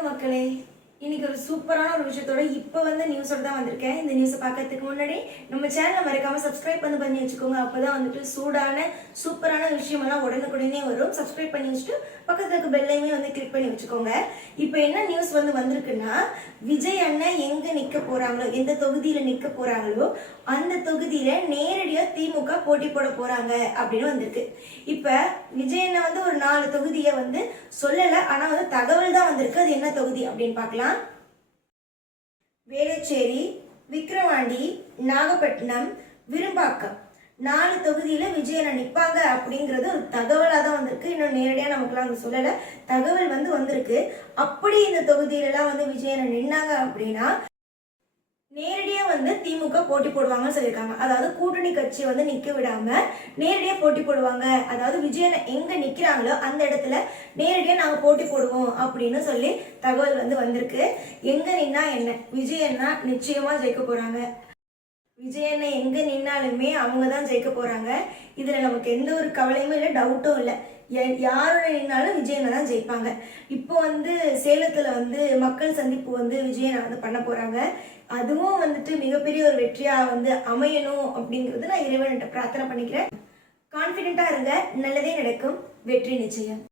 வணக்கம் மக்களே. இன்னைக்கு ஒரு சூப்பரான ஒரு விஷயத்தோட இப்போ நியூஸோட தான் வந்திருக்கேன். இந்த நியூஸை பார்க்கறதுக்கு முன்னாடி நம்ம சேனலை மறக்காம சப்ஸ்கிரைப் பண்ணி வச்சுக்கோங்க. அப்பதான் சூடான சூப்பரான விஷயமெல்லாம் உடனுக்குடனே வரும். சப்ஸ்கிரைப் பண்ணி வச்சுட்டு பக்கத்துல இருக்க பெல்லையுமே கிளிக் பண்ணி வச்சுக்கோங்க. இப்போ என்ன நியூஸ் வந்திருக்குன்னா, விஜய் அண்ணன் எங்க நிக்க போறாங்களோ, எந்த தொகுதியில நிக்க போறாங்களோ அந்த தொகுதியில நேரடியா திமுக போட்டி போட போறாங்க அப்படின்னு வந்திருக்கு. இப்ப விஜய் அண்ணன் ஒரு 4 தொகுதியை சொல்லல, ஆனா தகவல் தான் வந்திருக்கு. அது என்ன தொகுதி அப்படின்னு பார்க்கலாம். வேளச்சேரி, விக்கிரவாண்டி, நாகப்பட்டினம், விரும்பாக்கம் 4 தொகுதியில விஜயனை நிற்பாங்க அப்படிங்கிறது ஒரு தகவலாக தான் வந்திருக்கு. இன்னும் நேரடியாக நமக்குலாம் அங்கே சொல்லலை, தகவல் வந்திருக்கு. அப்படி இந்த தொகுதியிலலாம் விஜயனை நின்னாங்க அப்படின்னா நேரடியாக திமுக போட்டி போடுவாங்கன்னு சொல்லியிருக்காங்க. அதாவது கூட்டணி கட்சி நிற்க விடாம நேரடியாக போட்டி போடுவாங்க. அதாவது விஜயனை எங்க நிற்கிறாங்களோ அந்த இடத்துல நேரடியாக நாங்கள் போட்டி போடுவோம் அப்படின்னு சொல்லி தகவல் வந்திருக்கு. எங்க நின்னா என்ன, விஜயன்னா நிச்சயமா ஜெயிக்க போறாங்க. விஜயண்ணை எங்க நின்னாலுமே அவங்க தான் ஜெயிக்க போறாங்க. இதுல நமக்கு எந்த ஒரு கவலையுமே இல்லை, டவுட்டும் இல்லை. யாரோட நின்னாலும் விஜயனை தான் ஜெயிப்பாங்க. இப்போ சேலத்துல மக்கள் சந்திப்பு விஜயனை பண்ண போறாங்க. அதுவும் மிகப்பெரிய ஒரு வெற்றியா அமையணும் அப்படிங்கிறது நான் இறைவன்கிட்ட பிரார்த்தனை பண்ணிக்கிறேன். கான்ஃபிடென்ட்டா இருங்க, நல்லதே நடக்கும், வெற்றி நிச்சயம்.